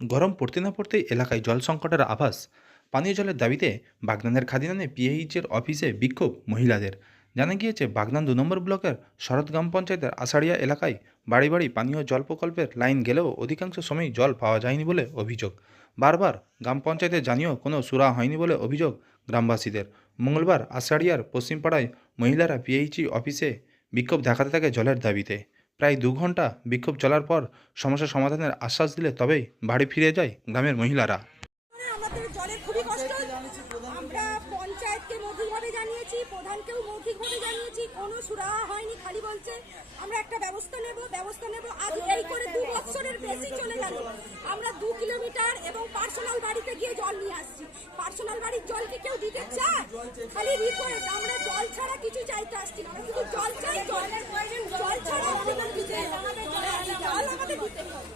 গরম পড়তে না পড়তেই এলাকায় জল সংকটের আভাস। পানীয় জলের দাবিতে বাগনানের খাদিনানে পিএইচের অফিসে বিক্ষোভ মহিলাদের। জানা গিয়েছে, বাগনান দু নম্বর ব্লকের শরৎ গ্রাম পঞ্চায়েতের আষাঢ়িয়া এলাকায় বাড়ি বাড়ি পানীয় জল প্রকল্পের লাইন গেলেও অধিকাংশ সময় জল পাওয়া যায়নি বলে অভিযোগ। বারবার গ্রাম পঞ্চায়েতে জানিয়েও কোনো সুরা হয়নি বলে অভিযোগ গ্রামবাসীদের। মঙ্গলবার আষাঢ়িয়ার পশ্চিমপাড়ায় মহিলারা পিএইচই অফিসে বিক্ষোভ দেখাতে থাকে জলের দাবিতে। প্রায় দু ঘণ্টা বিক্ষোভ চলার পর সমস্যা সমাধানের আশ্বাস দিলে তবেই বাড়ি ফিরে যায় গ্রামের মহিলারা। পঞ্চায়েতকে মৌখিকভাবে জানিয়েছি, প্রধানকেও মৌখিকভাবে জানিয়েছি, কোনো সুরাহা হয়নি, খালি বলছে, আমরা একটা ব্যবস্থা নেব ব্যবস্থা নেব। চলে আমরা দু কিলোমিটার এবং পার্সোনাল বাড়িতে গিয়ে জল নিয়ে আসছি। পার্সোনাল বাড়ির জল কেউ জল কিছু চাইতে আসছি না। শুধু জল চাই, জলের প্রয়োজন, জল ছাড়া আমাদের জল আমাদের দিতে হবে।